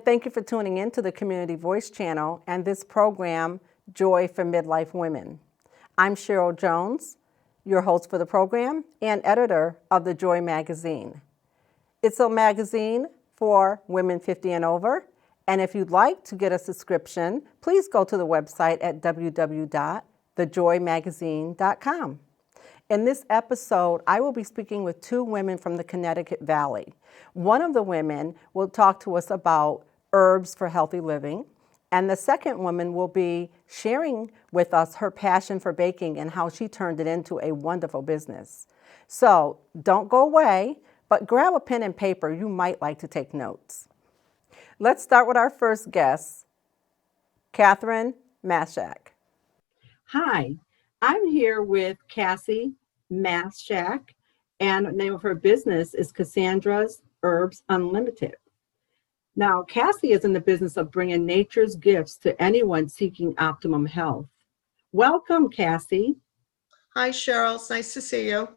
And thank you for tuning in to the Community Voice channel and this program, Joy for Midlife Women. I'm Cheryl Jones, your host for the program and editor of the Joy magazine. It's a magazine for women 50 and over, and if you'd like to get a subscription, please go to the website at www.thejoymagazine.com. In this episode, I will be speaking with two women from the Connecticut Valley. One of the women will talk to us about herbs for healthy living, and the second woman will be sharing with us her passion for baking and how she turned it into a wonderful business. So don't go away, but grab a pen and paper. You might like to take notes. Let's start with our first guest, Catherine Mashak. Hi, I'm here with Cassie Mashak, and the name of her business is Kassandra's Herbs Unlimited. Now, Cassie is in the business of bringing nature's gifts to anyone seeking optimum health. Welcome, Cassie. Hi, Cheryl. It's nice to see you.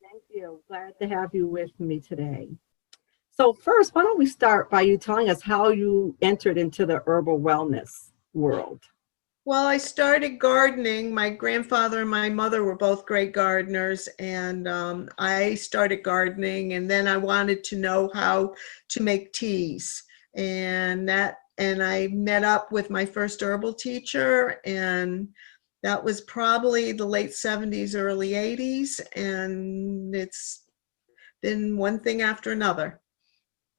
Thank you. Glad to have you with me today. So first, why don't we start by you telling us how you entered into the herbal wellness world? Well, I started gardening. My grandfather and my mother were both great gardeners, and I started gardening, and then I wanted to know how to make teas. And I met up with my first herbal teacher, and that was probably the late 70s, early 80s, and it's been one thing after another.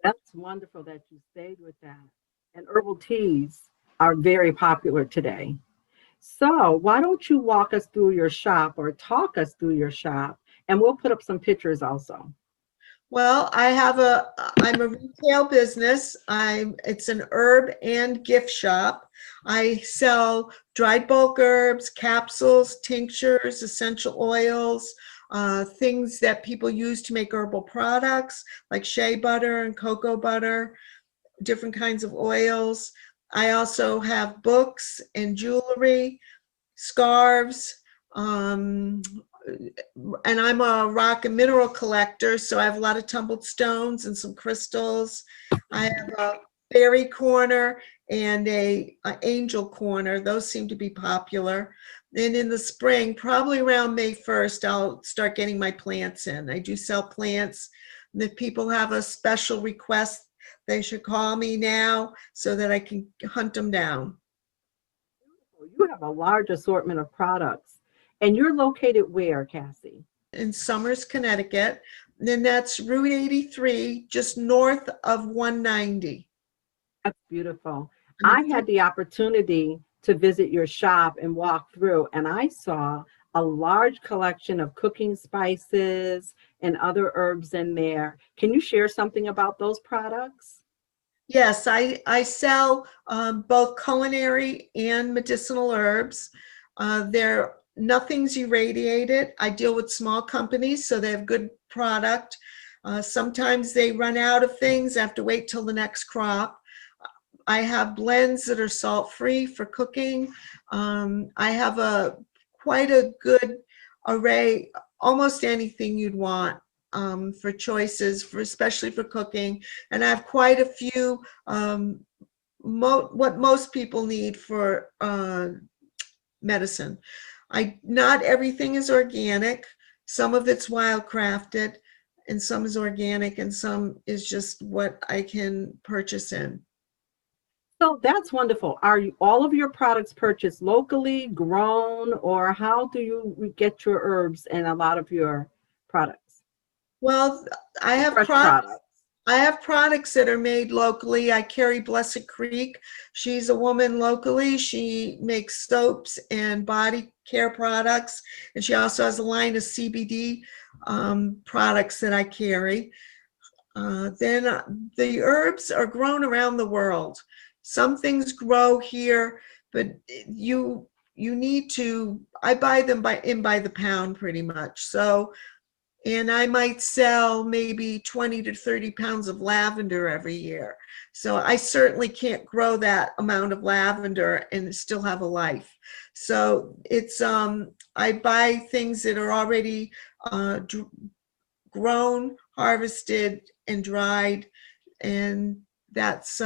That's wonderful that you stayed with that. And herbal teas are very popular today. So why don't you walk us through your shop or talk us through your shop, and we'll put up some pictures also. Well, I'm a retail business. It's an herb and gift shop. I sell dried bulk herbs, capsules, tinctures, essential oils, things that people use to make herbal products like shea butter and cocoa butter, different kinds of oils. I also have books and jewelry, scarves, and I'm a rock and mineral collector, so I have a lot of tumbled stones and some crystals. I have a fairy corner and a angel corner. Those seem to be popular. And in the spring, probably around May 1st, I'll start getting my plants in. I do sell plants. And if people have a special request, they should call me now so that I can hunt them down. You have a large assortment of products. And you're located where, Cassie? In Somers, Connecticut. And that's Route 83, just north of 190. That's beautiful. I had the opportunity to visit your shop and walk through, and I saw a large collection of cooking spices and other herbs in there. Can you share something about those products? Yes, I sell both culinary and medicinal herbs. Nothing's irradiated. I deal with small companies, so they have good product. Sometimes they run out of things, I have to wait till the next crop. I have blends that are salt-free for cooking. I have quite a good array, almost anything you'd want for choices, especially for cooking. And I have quite a few, what most people need for medicine. Not everything is organic. Some of it's wildcrafted, and some is organic, and some is just what I can purchase in. So that's wonderful. All of your products purchased locally, grown, or how do you get your herbs and a lot of your products? Well, I have Fresh products. products. I have products that are made locally. I carry Blessed Creek. She's a woman locally. She makes soaps and body care products, and she also has a line of CBD products that I carry. Then the herbs are grown around the world. Some things grow here, but you need to. I buy them by the pound pretty much. So, and I might sell maybe 20 to 30 pounds of lavender every year. So I certainly can't grow that amount of lavender and still have a life. So it's I buy things that are already grown, harvested, and dried, and that's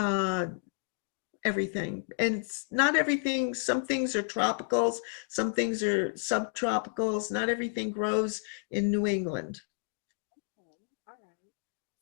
everything. And not everything, some things are tropicals, some things are subtropicals. Not everything grows in New England.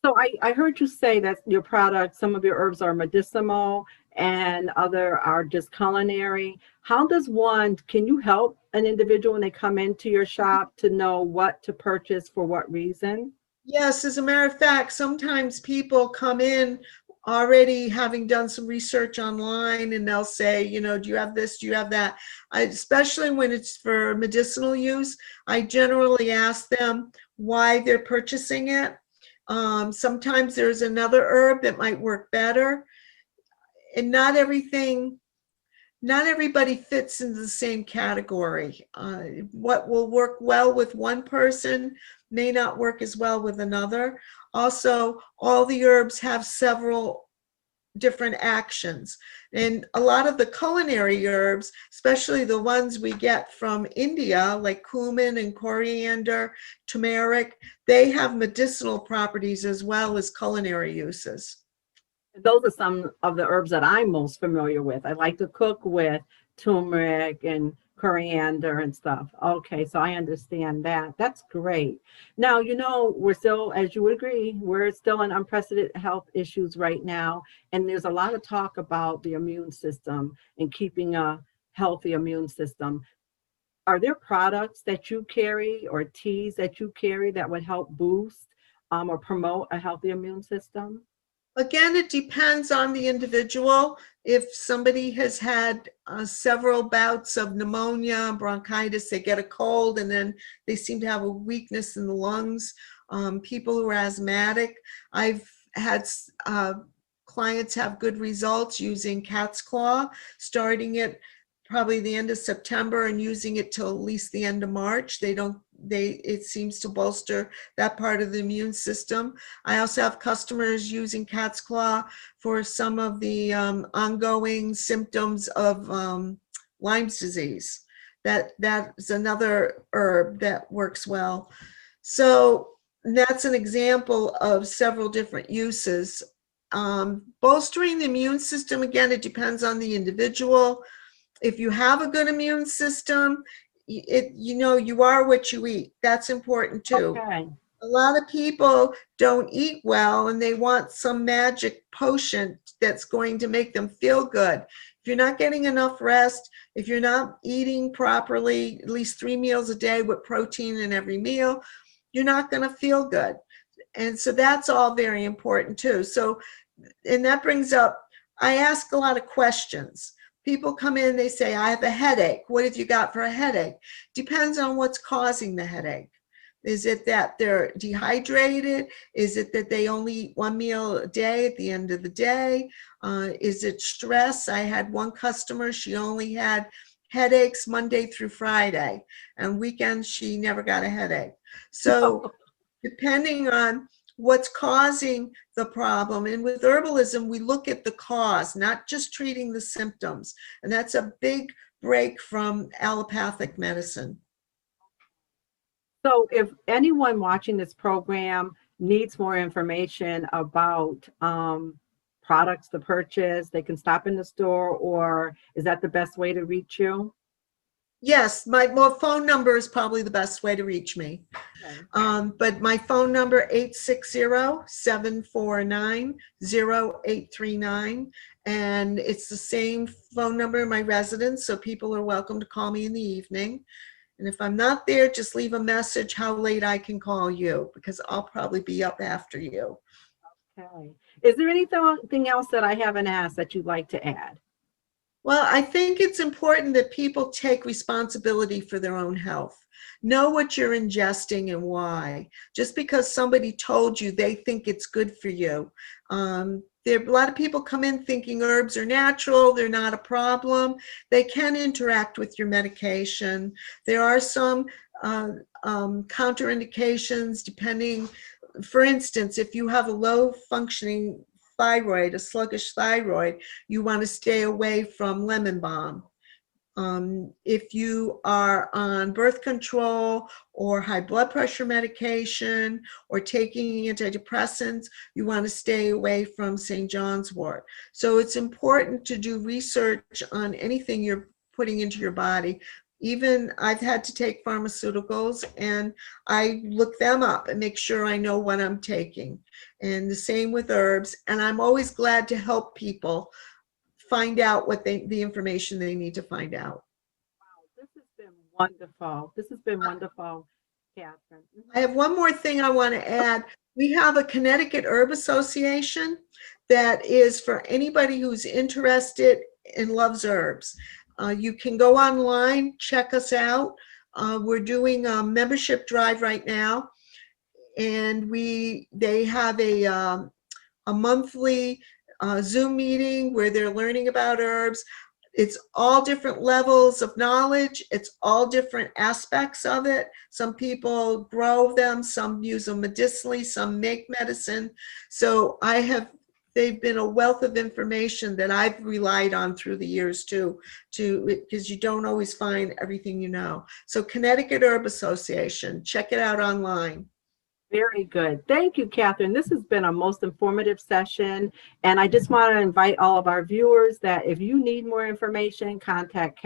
So I heard you say that your products, some of your herbs are medicinal and other are just culinary. How does one, can you help an individual when they come into your shop to know what to purchase for what reason? Yes, as a matter of fact, sometimes people come in already having done some research online and they'll say, do you have this? Do you have that? Especially when it's for medicinal use, I generally ask them why they're purchasing it. Sometimes there's another herb that might work better, and not everybody fits into the same category. What will work well with one person may not work as well with another. Also, all the herbs have several different actions. And a lot of the culinary herbs, especially the ones we get from India, like cumin and coriander, turmeric, they have medicinal properties as well as culinary uses. Those are some of the herbs that I'm most familiar with. I like to cook with turmeric and coriander and stuff. Okay, so I understand that. That's great. Now, we're still, as you would agree, we're still in unprecedented health issues right now. And there's a lot of talk about the immune system and keeping a healthy immune system. Are there products that you carry or teas that you carry that would help boost or promote a healthy immune system? Again, it depends on the individual. If somebody has had several bouts of pneumonia, bronchitis, they get a cold, and then they seem to have a weakness in the lungs. People who are asthmatic, I've had clients have good results using cat's claw, starting it probably the end of September and using it till at least the end of March. It seems to bolster that part of the immune system. I also have customers using cat's claw for some of the ongoing symptoms of Lyme's disease. That's another herb that works well. So that's an example of several different uses. Bolstering the immune system, again, it depends on the individual. If you have a good immune system, you are what you eat. That's important too. Okay. A lot of people don't eat well and they want some magic potion that's going to make them feel good. If you're not getting enough rest, if you're not eating properly, at least 3 meals a day with protein in every meal, you're not going to feel good. And so that's all very important too. So, and that brings up, I ask a lot of questions. People come in, they say, I have a headache. What have you got for a headache? Depends on what's causing the headache. Is it that they're dehydrated? Is it that they only eat 1 meal a day at the end of the day? Is it stress? I had one customer, she only had headaches Monday through Friday, and weekends she never got a headache. So depending on what's causing the problem. And with herbalism, we look at the cause, not just treating the symptoms. And that's a big break from allopathic medicine. So if anyone watching this program needs more information about products to purchase, they can stop in the store, or is that the best way to reach you? Yes, my phone number is probably the best way to reach me. Okay. But my phone number, 860-749-0839. And it's the same phone number in my residence, so people are welcome to call me in the evening. And if I'm not there, just leave a message how late I can call you, because I'll probably be up after you. Okay. Is there anything else that I haven't asked that you'd like to add? Well, I think it's important that people take responsibility for their own health. Know what you're ingesting and why. Just because somebody told you they think it's good for you. There a lot of people come in thinking herbs are natural, they're not a problem. They can interact with your medication. There are some counterindications depending. For instance, if you have a low functioning thyroid, a sluggish thyroid, you want to stay away from lemon balm. If you are on birth control or high blood pressure medication or taking antidepressants, you want to stay away from St. John's wort. So it's important to do research on anything you're putting into your body. Even I've had to take pharmaceuticals, and I look them up and make sure I know what I'm taking. And the same with herbs. And I'm always glad to help people find out what the information they need to find out. This has been wonderful. This has been wonderful, Catherine. I have one more thing I want to add. We have a Connecticut Herb Association that is for anybody who's interested and loves herbs. You can go online, check us out. We're doing a membership drive right now, and they have a monthly Zoom meeting where they're learning about herbs. It's all different levels of knowledge. It's all different aspects of it. Some people grow them, some use them medicinally, some make medicine. So they've been a wealth of information that I've relied on through the years too, because you don't always find everything you know. So Connecticut Herb Association, check it out online. Very good. Thank you, Catherine. This has been a most informative session. And I just want to invite all of our viewers that if you need more information, contact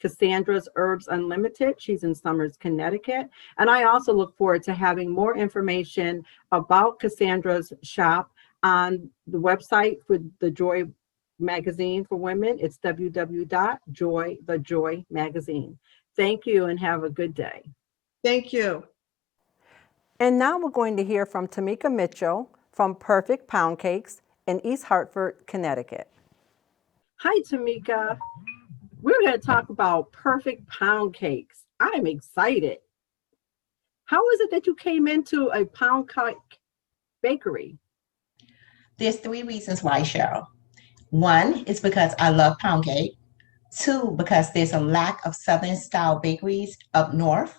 Kassandra's Herbs Unlimited. She's in Somers, Connecticut. And I also look forward to having more information about Kassandra's shop on the website for the Joy magazine for women. It's www.joy magazine. Thank you and have a good day. Thank you. And now we're going to hear from Tamika Mitchell from Perfect Poundcakes in East Hartford, Connecticut. Hi, Tamika. We're going to talk about Perfect Poundcakes. I'm excited. How is it that you came into a pound cake bakery? There's 3 reasons why, Cheryl. 1 is because I love pound cake. 2, because there's a lack of Southern style bakeries up north.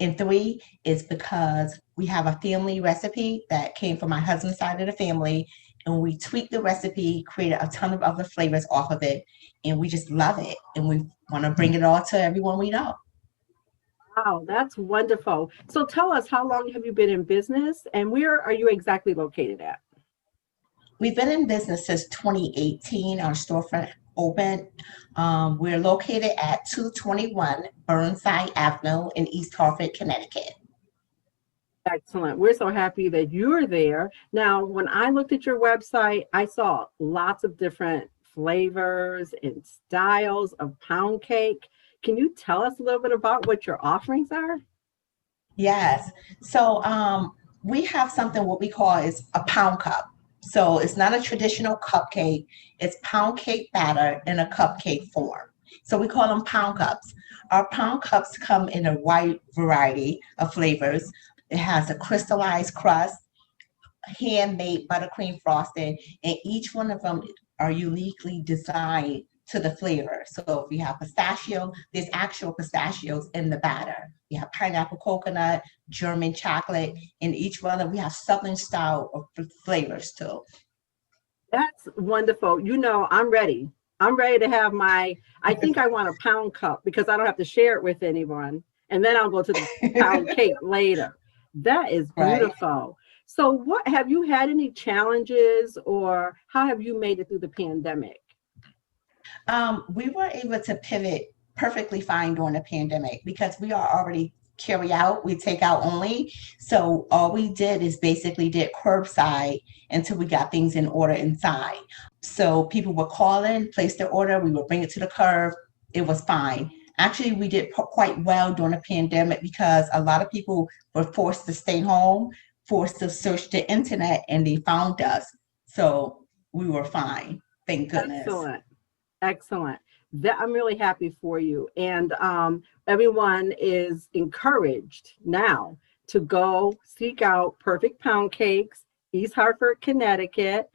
And 3 is because we have a family recipe that came from my husband's side of the family, and we tweaked the recipe, created a ton of other flavors off of it, and we just love it. And we want to bring it all to everyone we know. Wow, that's wonderful. So tell us, how long have you been in business and where are you exactly located at? We've been in business since 2018. Our storefront opened. We're located at 221 Burnside Avenue in East Hartford, Connecticut. Excellent. We're so happy that you're there. Now, when I looked at your website, I saw lots of different flavors and styles of pound cake. Can you tell us a little bit about what your offerings are? Yes. So we have something what we call is a pound cup. So it's not a traditional cupcake. It's pound cake batter in a cupcake form. So we call them pound cups. Our pound cups come in a wide variety of flavors. It has a crystallized crust, handmade buttercream frosting, and each one of them are uniquely designed to the flavor. So if you have pistachio, there's actual pistachios in the batter. You have pineapple coconut, German chocolate, and each one of them we have southern style of flavors too. That's wonderful. You know, I'm ready. I'm ready to have I think I want a pound cup because I don't have to share it with anyone. And then I'll go to the pound cake later. That is Right. beautiful. So what have you had any challenges or how have you made it through the pandemic? We were able to pivot perfectly fine during the pandemic because we are already carry out, we take out only. So all we did is basically did curbside until we got things in order inside. So people would call in, place their order, we would bring it to the curb. It was fine. Actually, we did quite well during the pandemic because a lot of people were forced to stay home, forced to search the internet, and they found us. So we were fine. Thank goodness. Excellent. Excellent. That I'm really happy for you. And everyone is encouraged now to go seek out Perfect Pound Cakes, East Hartford, Connecticut.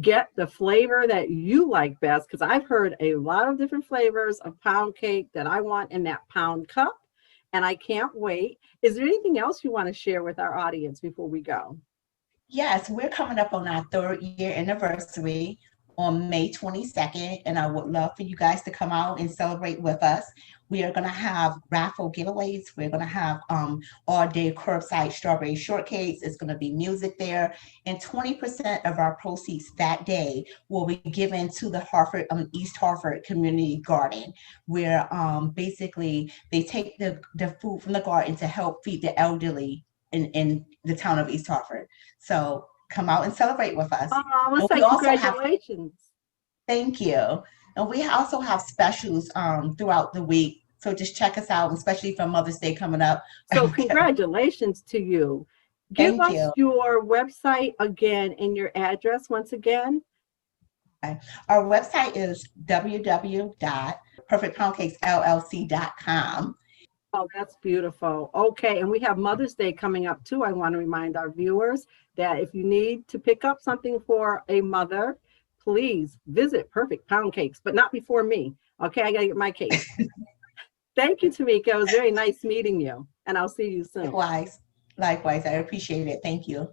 Get the flavor that you like best because I've heard a lot of different flavors of pound cake that I want in that pound cup. And I can't wait. Is there anything else you want to share with our audience before we go? Yes, we're coming up on our 3rd year anniversary on May 22nd, and I would love for you guys to come out and celebrate with us. We are going to have raffle giveaways. We're going to have all day curbside strawberry shortcakes. It's going to be music there, and 20% of our proceeds that day will be given to the Hartford, East Hartford Community Garden, where basically they take the food from the garden to help feed the elderly in the town of East Hartford. So come out and celebrate with us. Oh, let's And say we also have, congratulations. thank you. And we also have specials throughout the week. So just check us out, especially for Mother's Day coming up. So congratulations to you. Give Thank us you. your website again and your address once again. Our website is www.perfectpoundcakesllc.com. Oh, that's beautiful. Okay, and we have Mother's Day coming up too. I want to remind our viewers that if you need to pick up something for a mother, please visit Perfect Pound Cakes, but not before me. Okay, I gotta get my cake. Thank you, Tamika. It was very nice meeting you, and I'll see you soon. Likewise, I appreciate it. Thank you.